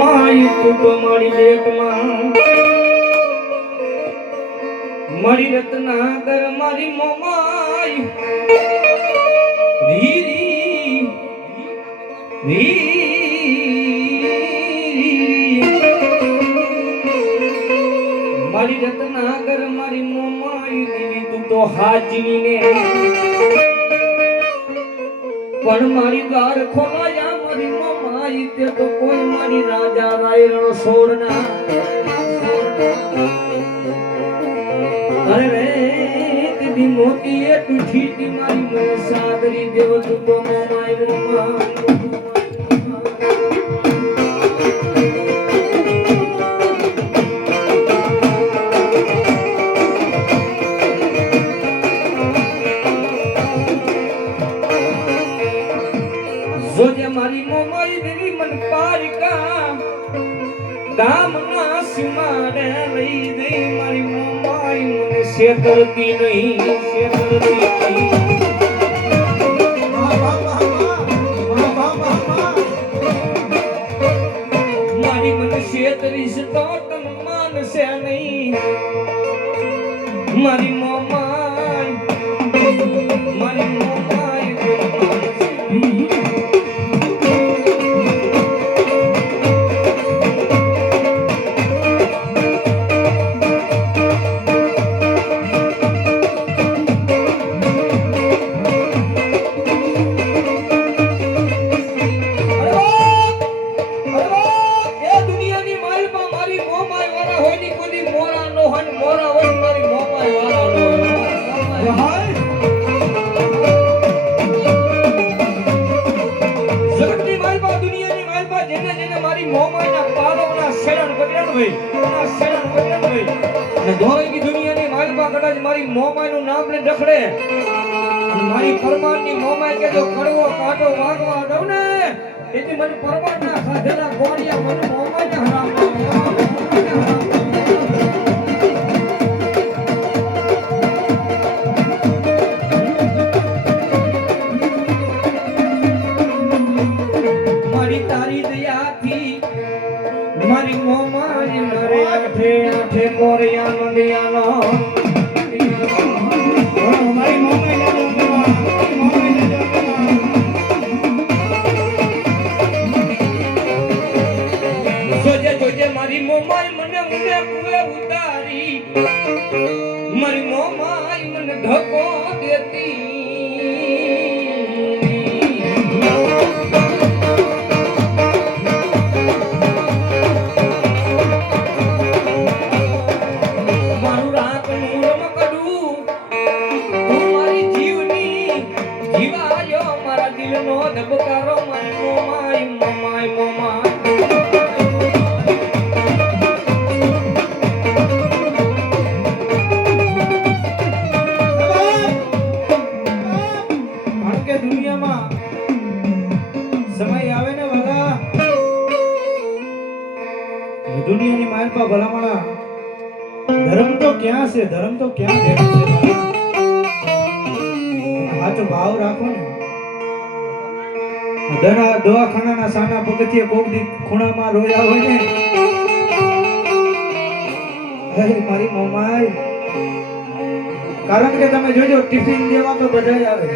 મોમાઈ તું તો મારી બેટમાં મારી રત્નાકર મારી મોમાઈ વીરી મારી રત્નાકર મારી મોમાઈ દેવી તું તો હાજવીને પણ મારી દ્વાર ખોલાયા મારી મોમાઈ તે તો કોઈ મારી રાજા રાયરણ છોડના અરે રે તેની મોતી એ ટૂઠી તી મારી મને સાદરી દેવ તું તો મોમાઈ મોમાઈ જોજે મારી મોમાઈ દેવી મન પારિકા ગામના સીમાડે લઈ ગઈ મારી મોમાઈ મને શેતરતી નહીં મારી મને શેતરીશ તો તન માનશે નહીં મારી મોમાઈ મારી મોમાઈ નું નામ ને ડખડે મારી પરમાન ની મોમાઈ કે જો કડવો કાટો વાગવા દઉં ને એથી મને પરમાન ના ખાધેલા ગોળિયા મને મોમાઈ ને હરામ મારી તારી દયાથી મારી મોમાઈ નરે આઠે આઠે મોરિયા મંદિયાનો મારી મોમાઈ મને કુએ ઉતારી મારી મોમાઈ મને ધક્કો દેતી મારું રાતનું રમકડું તું મારી જીવની જીવાયો મારા દિલનો ધબકારો મારી મોમાઈ મોમાઈ મોમાઈ દુનિયાની માલપા ભલામણા ધર્મ તો ક્યાં છે ધર્મ તો ક્યાં દેખાય છે હાચો ભાવ રાખો ને દવાખાનાના સાના પગથિયે કોકદી ખૂણામાં રોયા હોય ને હે મારી મોમાઈ કારણ કે તમે જોજો ટિફિન દેવા તો બધાય આવે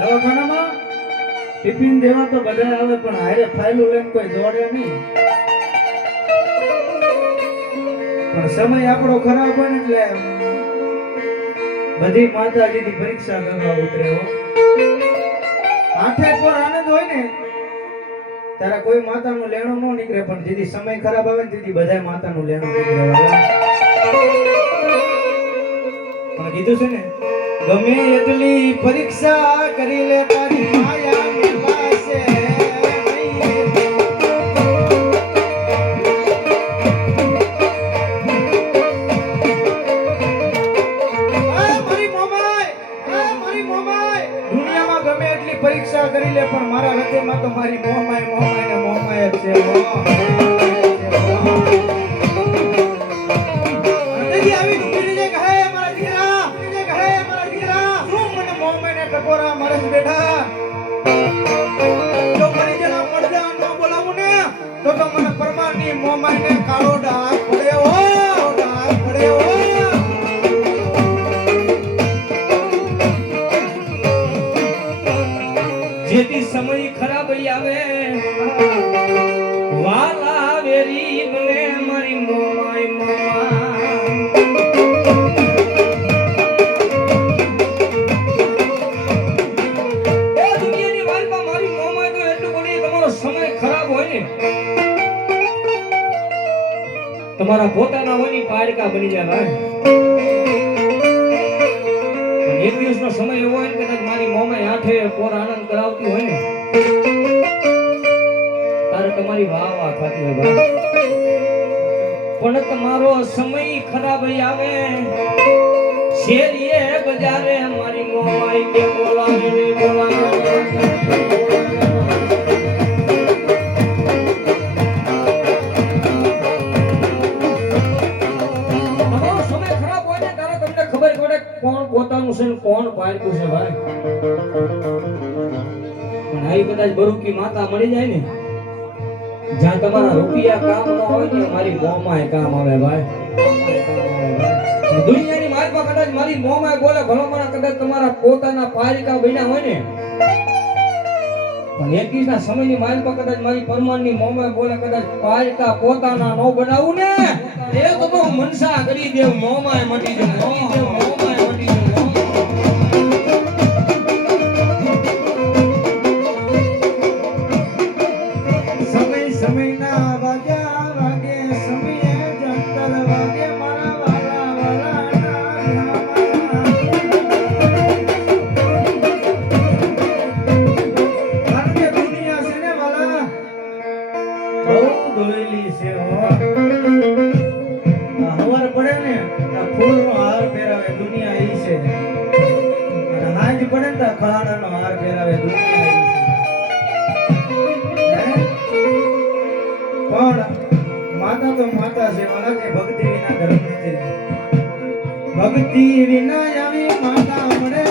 દવાખાનામાં ટિફિન દેવા તો બધાય આવે પણ હારે ફાઇલો લઈને કોઈ જોડે નહીં પણ સમય આપણો ખરાબ હોય ને એટલે બધી માતાજીની પરીક્ષા કરવા ઉતરે હો આઠે પર આનંદ હોય ને ત્યારે કોઈ માતાનું લેણું ન નીકળે પણ જેથી સમય ખરાબ આવે ને તેથી બધાય માતાનું લેણું નીકળે પણ કીધું છે ને ગમે એટલી પરીક્ષા કરી લે તારી માયા પાસે પરીક્ષા કરી લે પણ મારા હૃદયમાં તો મારી મોમાઈ મોમાઈ ને મોમાઈ જ છે અંતેજી આવી ડુંગરી જે કહે મારા દીકરા શું મને મોમાઈ ને ટકોરા મારે બેઠા જો મારી જરા પડદા ન બોલાવું ને તો તો મને પરમારની મોમાઈને કાળો ડાઘ પડ્યો ડાઘ પડ્યો. જેથી સમય ખરાબ આવે વાલા વેરી મને મારી મોમાય મોમા એ દુનિયાની વાલમાં મારી મોમાય તો એટલું બની તમારો સમય ખરાબ હોય ને તમારા પોતાના હોયની પાડકા બની જાય ભાઈ. એક દિવસનો સમય એવો હોય ને કદાચ મારી મોમાય આઠે પોર આનંદ કરાવતી હોય ને તારે તમારી વાહ વાહ થતી હોય ભાઈ. પણ તમારો સમય ખરાબ આવે શેરીએ બજારે મારી મોમાય કે બોલાવે રે બોલાવે. કોણ પોતાનું છે કોણ પાડ્યું છે ભાઈ. પણ આવી કદાચ બરુકી માતા મળી જાય ને જ્યાં તમારા રૂપિયા કામ ન હોય ને મારી મોમાય કામ આવે ભાઈ. દુનિયાની માલમાં કદાચ મારી મોમાય બોલે ભલો મને કદાચ તમારા પોતાના પારિકા બન્યા હોય ને પણ એકવીસના સમયની માલમાં કદાચ મારી પરમારની મોમાય બોલે કદાચ પારિકા પોતાના નો બનાવું ને એ તો મનસા કરી દેવ મોમાય મટી જાય મોમાય મટી જાય. સમયના વાગ્યા વાગે સમયે જંતર વાગે મારા વાલા વાલાના કારણ કે દુનિયા છે ને વાલા બહુ દોયેલી છે હવાર પડે ને આ ફૂલનો હાર પહેરાવે દુનિયા ઈ છે અને હાંજ પડે ને તો ખલાડાનો હાર પહેરાવે દુનિયા ઈ છે. પણ માતા તો માતા છે મારા કે ભક્તિ વિના ધર્મ નથી. ભક્તિ વિના આવી માતા મળે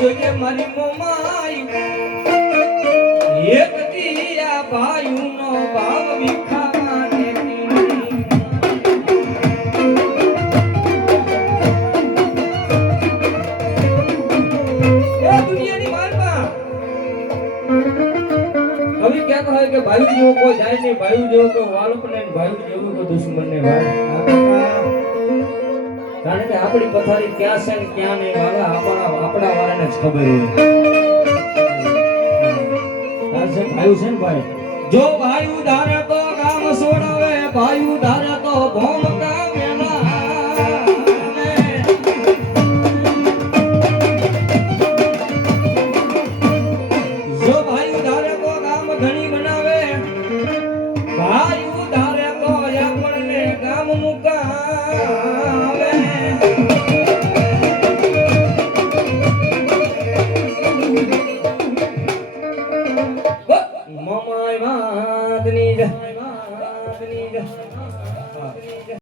જોજે મારી મોમાય એક દિયા ભાઈનો ભાવ વિખામાં દેતી એ દુનિયાની માલમાં હવે ક્યાં કહે કે ભાઈ જેવો કોઈ જાય નહીં ભાઈ જેવો કોઈ વાલપ ને ભાઈ જેવો કોઈ દુશ્મન ને ભાઈ. કારણ કે આપણી પથારી ક્યાં છે ને ક્યાં નહીં વાલા આપણા વાળાને જ ખબર હોય. તારે ભાઈ છે ને ભાઈ જો ભાઈ ઉધારે તો ગામ છોડાવે ભાઈ ઉધારે તો ભોમ